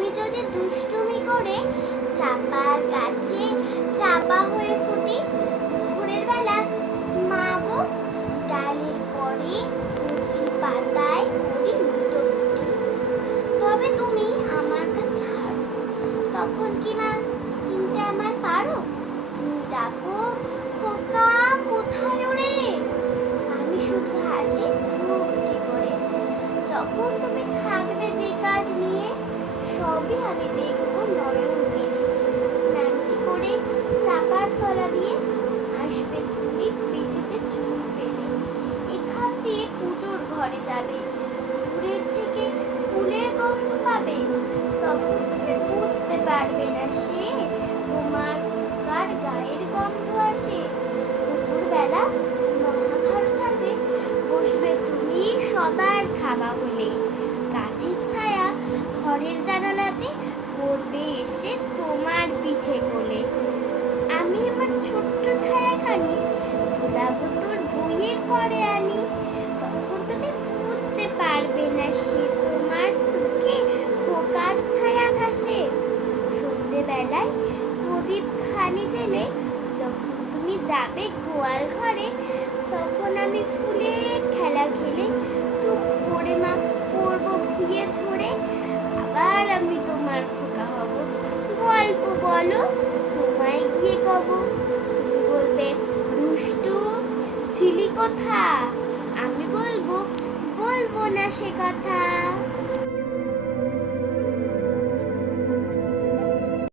আমি যদি দুষ্টুমি করে চাপার কাছে চাপা হয়ে ফুটি, ভোরের বেলা মা গো ডালের পরে কচি পাতায় করি লুটোপুটি। তবে তুমি আমার কাছে হারো, তখন কি মা চিনতে আমায় পারো? তুমি ডাকো খোকা কোথায় ওরে, আমি শুধু হাসি চুপটি করে। যখন তুমি থাকবে যে কাজ নিয়ে, সবই আমি দেখবো নয়ন মেলে। স্নানটি করে চাপার তলা দিয়ে আসবে তুমি পিঠেতে চুল ফেলে। এখান দিয়ে পুজোর ঘরে যাবে, দূরের থেকে ফুলের গন্ধ পাবে। তখন তুমি বুঝতে পারবে না সে তোমার কার গায়ের গন্ধ আসে। দুপুরবেলা মহাভারত হাতে বসবে তুমি সবার খাওয়া হলে। গাছের ছায়া ঘরের জানালাতে পড়বে এসে তোমার পিঠে কোলে। আমি আমার ছোট্ট ছায়াখানি ভোলাবো তোর বইয়ের পরে আনি। তখন তুমি বুঝতে পারবে না সে তোমার চোখে খোকার ছায়া ভাসে। সন্ধ্যেবেলায় প্রদীপ খানি জেলে যখন তুমি যাবে গোয়াল ঘরে, তখন আমি ফুলের খেলা খেলে টুক করে মা পড়বো ভুঁয়ে ঝরে। আবার আমি তোমার খোকা হব, গল্প বলো তোমায় গিয়ে কব। তুমি বলবে দুষ্টু ছিলি কোথা, আমি বলবো বলবো না সে কথা।